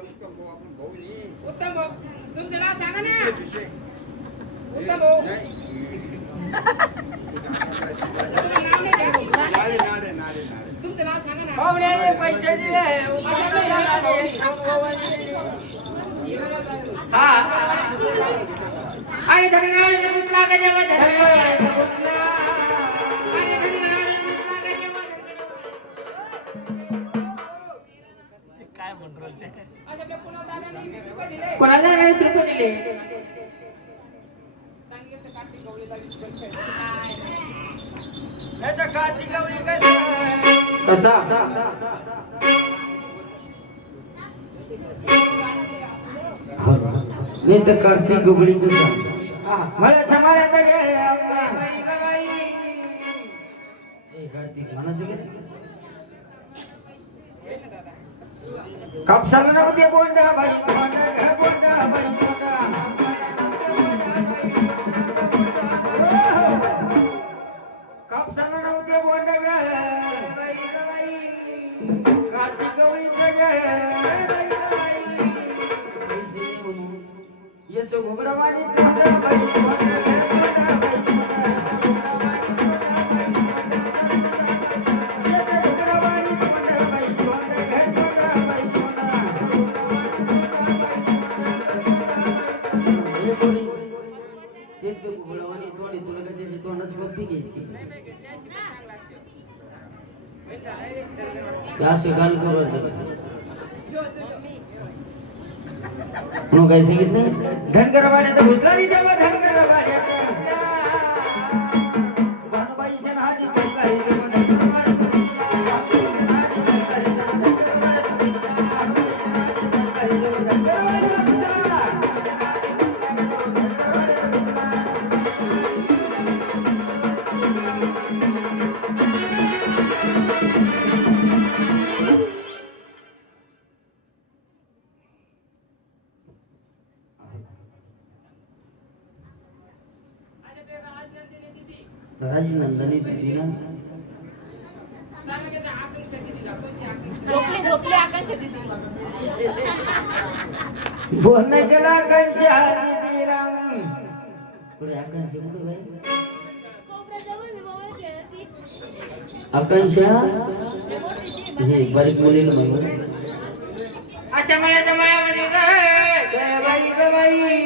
उत्तम भाऊ तुमचं नाव सांगा ना. उत्तम भाऊ तुमचं नाव सांगा ना. पाहुण्याने पैसे दिले हा आणि धरणारे पुसला का जेव्हा काय म्हणतो कोणाला 20 रुपये दिले. कसा मी तर कार्तिक गुगली कुठा मला समाला तर कार्तिक म्हणायचं कापसाला नव्हते बोंडा बाई बोंडा घ बोंडा बाई बोंडा कापसाला नव्हते बोंडा घ कार्तिक गवळी येचो घुगडा वाणी बोंडा बाई बोंडा घ बोंडा बाई असं गाल करायचं म्हणून काय सांगितलं धनगर वाड्यात घुसला रे देवा धनगर वाड्यात भानुबाई शनादी घुसला रे देवा धनगर वाड्यात राजनंदनी दिदी ना झोपली आकांक्षा दिदी बोल नाही केला आकांक्षा दिदी राम पुढे आकांक्षा कुठे बाई आकांक्षा हे बारीक मुलीला म्हणून अशा मळ्याच्या मळ्यामध्ये बाई बाई